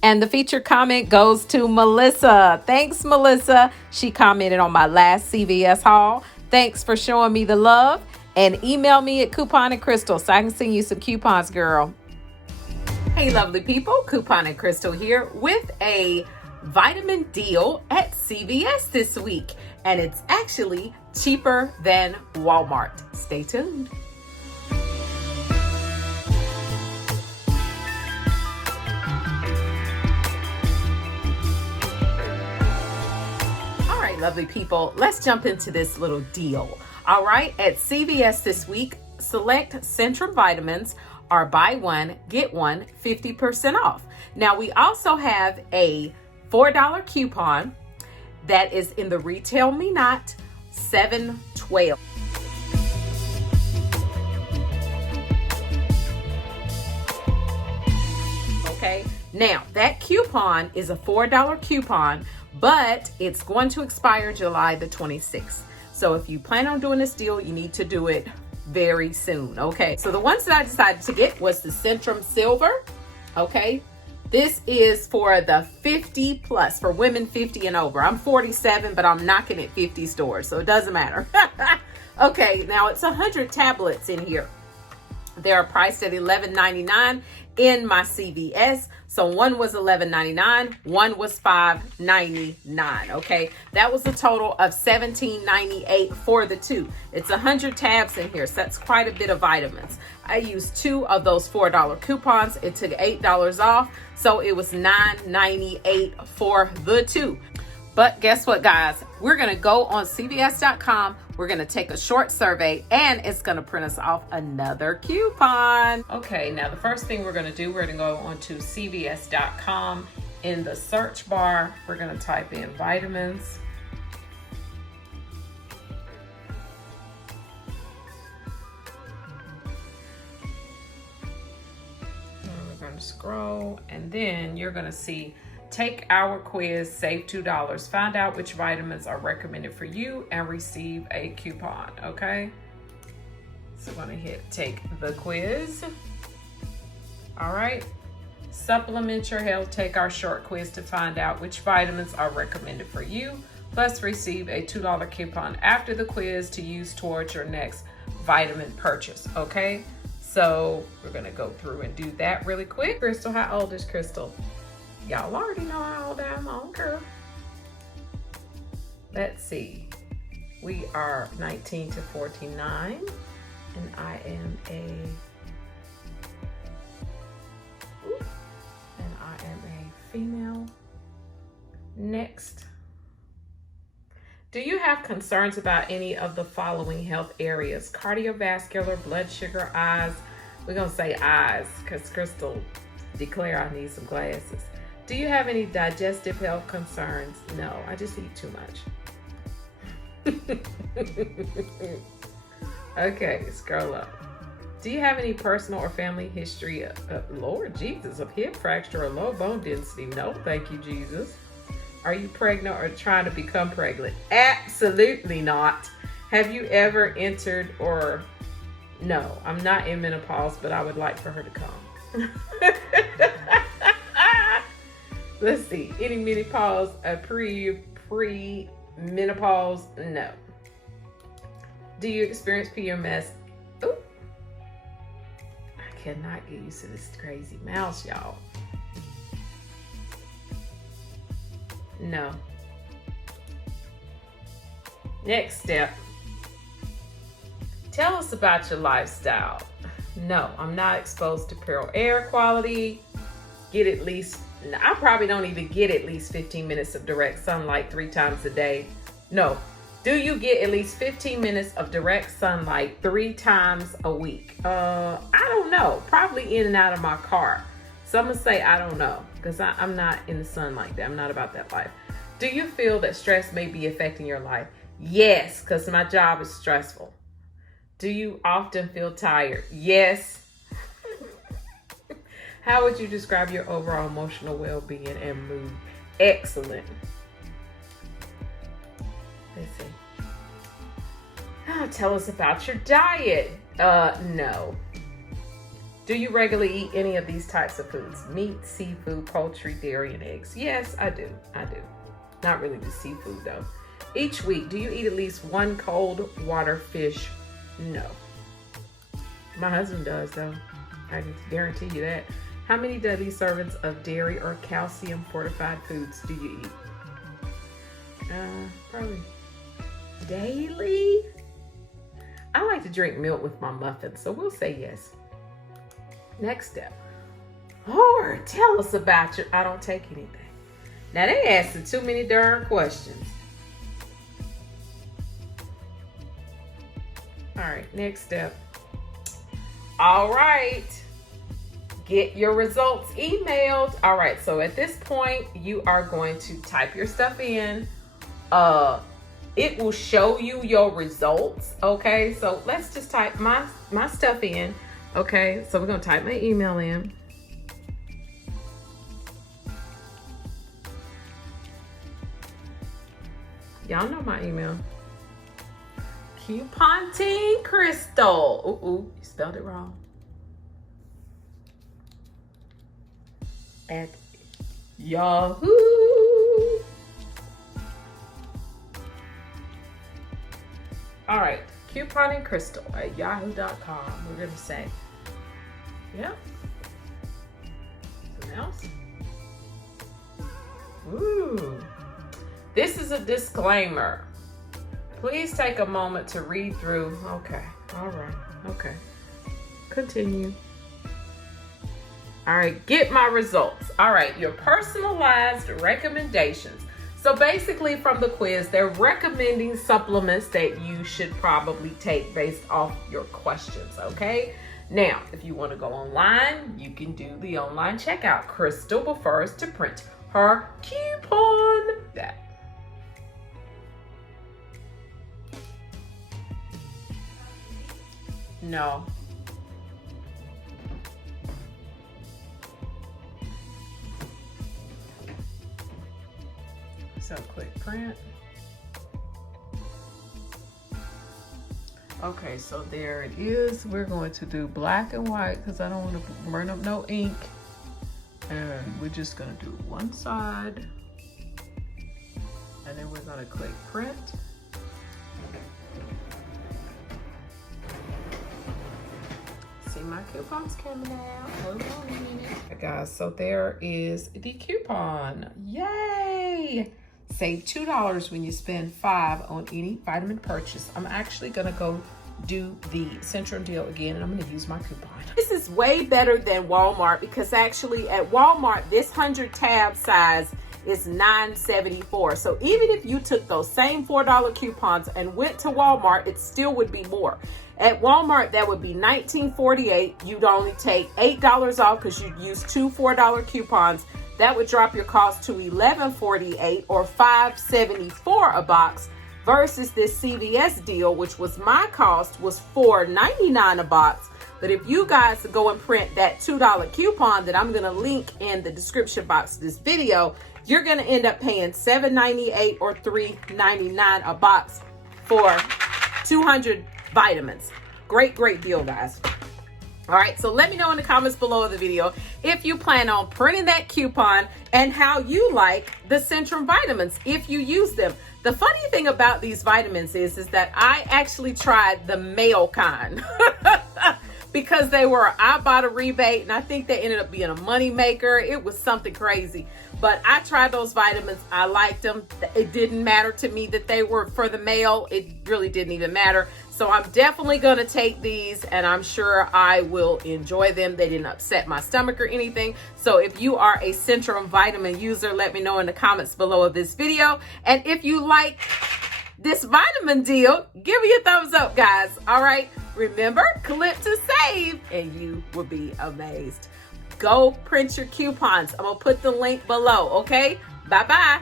And the featured comment goes to Melissa. Thanks, Melissa. She commented on my last CVS haul. Thanks for showing me the love. And email me at Coupon and Crystle so I can send you some coupons, girl. Hey, lovely people. Coupon and Crystle here with a vitamin deal at CVS this week. And it's actually cheaper than Walmart. Stay tuned. Lovely people, let's jump into this little deal. All right, at CVS this week, select Centrum vitamins are buy one, get one 50% off. Now, we also have a $4 coupon that is in the Retail Me Not 712. Okay, now that coupon is a $4 coupon, but it's going to expire July the 26th. So if you plan on doing this deal, you need to do it very soon. Okay, so the ones that I decided to get was the Centrum Silver. Okay, this is for the 50 plus, for women 50 and over. I'm 47, but I'm knocking at 50 stores, so it doesn't matter. Okay, now it's 100 tablets in here. They are priced at $11.99 in my CVS. So one was $11.99, one was $5.99. Okay, that was a total of $17.98 for the two. It's 100 tabs in here, so that's quite a bit of vitamins. I used two of those $4 coupons. It took $8 off, so it was $9.98 for the two. But guess what, guys? We're going to go on CVS.com. We're going to take a short survey, and it's going to print us off another coupon. Okay, now the first thing we're going to do, we're going to go onto CVS.com. In the search bar, we're going to type in vitamins. And we're going to scroll, and then you're going to see take our quiz, save $2, find out which vitamins are recommended for you, and receive a coupon. Okay, so I'm gonna hit take the quiz. All right, supplement your health, take our short quiz to find out which vitamins are recommended for you, plus receive a $2 coupon after the quiz to use towards your next vitamin purchase. Okay, so we're gonna go through and do that really quick. Crystle, how old is Crystle? Y'all already know how old I am, I don't care. Let's see. We are 19 to 49, and I am a female. Next. Do you have concerns about any of the following health areas? Cardiovascular, blood sugar, eyes. We're gonna say eyes, because Crystle declare I need some glasses. Do you have any digestive health concerns? No, I just eat too much. Okay, scroll up. Do you have any personal or family history, Lord Jesus, of hip fracture or low bone density? No, thank you, Jesus. Are you pregnant or trying to become pregnant? Absolutely not. Have you ever entered or... No, I'm not in menopause, but I would like for her to come. Let's see. Any menopause, pre-menopause? No. Do you experience PMS? Ooh. I cannot get used to this crazy mouse, y'all. No. Next step. Tell us about your lifestyle. No, I'm not exposed to poor air quality. Get at least... I probably don't even get at least 15 minutes of direct sunlight 3 times a day. No. Do you get at least 15 minutes of direct sunlight 3 times a week? I don't know. Probably in and out of my car. So I'm going to say I don't know, because I'm not in the sun like that. I'm not about that life. Do you feel that stress may be affecting your life? Yes, because my job is stressful. Do you often feel tired? Yes. How would you describe your overall emotional well-being and mood? Excellent. Let's see. Tell us about your diet. No. Do you regularly eat any of these types of foods? Meat, seafood, poultry, dairy, and eggs? Yes, I do. Not really the seafood though. Each week, do you eat at least one cold water fish? No. My husband does though. I can guarantee you that. How many daily servings of dairy or calcium fortified foods do you eat? Probably daily. I like to drink milk with my muffins, so we'll say yes. Next step. Lord, tell us about your, I don't take anything. Now they asking too many darn questions. All right, next step. All right, get your results emailed. All right, so at this point, you are going to type your stuff in. It will show you your results, okay? So let's just type my stuff in, okay? So we're gonna type my email in. Y'all know my email. Coupon Team Crystle. Ooh, you spelled it wrong. At Yahoo. All right, Couponing Crystle at yahoo.com. We're gonna say, yep. Something else. Ooh. This is a disclaimer. Please take a moment to read through. Okay, all right, okay. Continue. All right, get my results. All right, your personalized recommendations. So basically from the quiz, they're recommending supplements that you should probably take based off your questions, okay? Now, if you want to go online, you can do the online checkout. Crystle prefers to print her coupon. That. No. So click print. Okay, so there it is. We're going to do black and white because I don't want to burn up no ink. And we're just going to do one side. And then we're going to click print. See my coupons coming out. Hold on a minute. Guys, so there is the coupon. Yay! Save $2 when you spend $5 on any vitamin purchase. I'm actually gonna go do the Centrum deal again, and I'm gonna use my coupon. This is way better than Walmart because actually at Walmart, this 100 tab size is $9.74. So even if you took those same $4 coupons and went to Walmart, it still would be more. At Walmart, that would be $19.48. You'd only take $8 off because you'd use two $4 coupons. That would drop your cost to $11.48 or $5.74 a box versus this CVS deal, which was my cost, was $4.99 a box. But if you guys go and print that $2 coupon that I'm going to link in the description box of this video, you're going to end up paying $7.98 or $3.99 a box for 200 vitamins. Great deal, guys. All right, so let me know in the comments below the video if you plan on printing that coupon and how you like the Centrum vitamins if you use them. The funny thing about these vitamins is that I actually tried the male kind because they were an Ibotta rebate, and I think they ended up being a money maker. It was something crazy. But I tried those vitamins. I liked them. It didn't matter to me that they were for the male. It really didn't even matter. So I'm definitely going to take these, and I'm sure I will enjoy them. They didn't upset my stomach or anything. So if you are a Centrum vitamin user, let me know in the comments below of this video. And if you like this vitamin deal, give me a thumbs up, guys. All right. Remember, click to save, and you will be amazed. Go print your coupons. I'm going to put the link below, okay? Bye-bye.